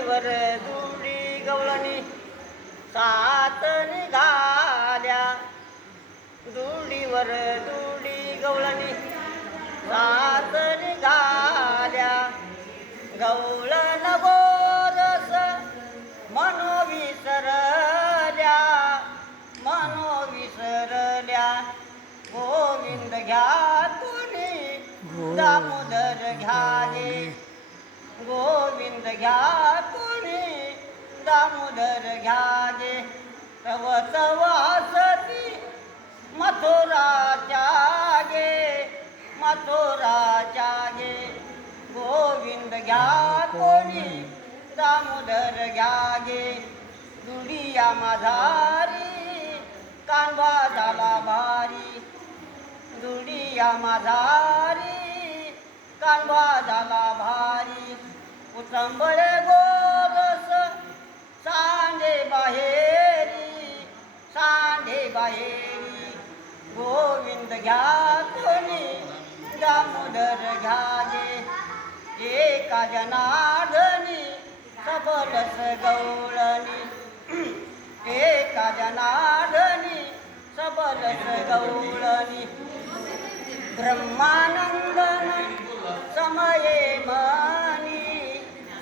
दुडीवर दुडी गवळणी सात निघाल्या, दुडीवर दुडी गवळणी सात निघाल्या. गवळण गोरस मनो विसरल्या, मनो विसरल्या. गोविंद घ्या कोणी दामोदर घ्यागे, गोविंद घ्या कोणी दामोदर घ्यागे. तव तव हसती मथुराच्या गे, मथुराच्या गे. गोविंद घ्या कोणी दामोदर घ्यागे. दुडिया माझारी कानबा झाला भारी, दुडिया माझारी कानबा झाला भारी. उचंबळे गोरस सांडे बाहेरी, सांडे बाहेरी. गोविंद घ्या कोणी दामोदर घ्यागे. एका जनार्दनी सबलस गवळणी, एका जनार्दनी सबलस गवळणी. ब्रह्मानंदन समये मनी,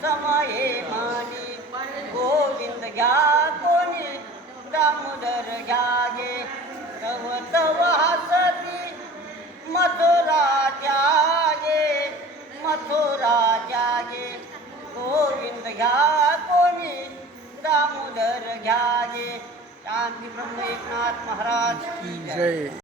समये मनी. गोविंद घ्या कोणी दामोदर घ्यागे. तव तव हसती मथुराच्या गे, मथुराच्या गे. गोविंद घ्या कोणी दामोदर घ्यागे. शांती ब्रह्म एकनाथ महाराज की जय.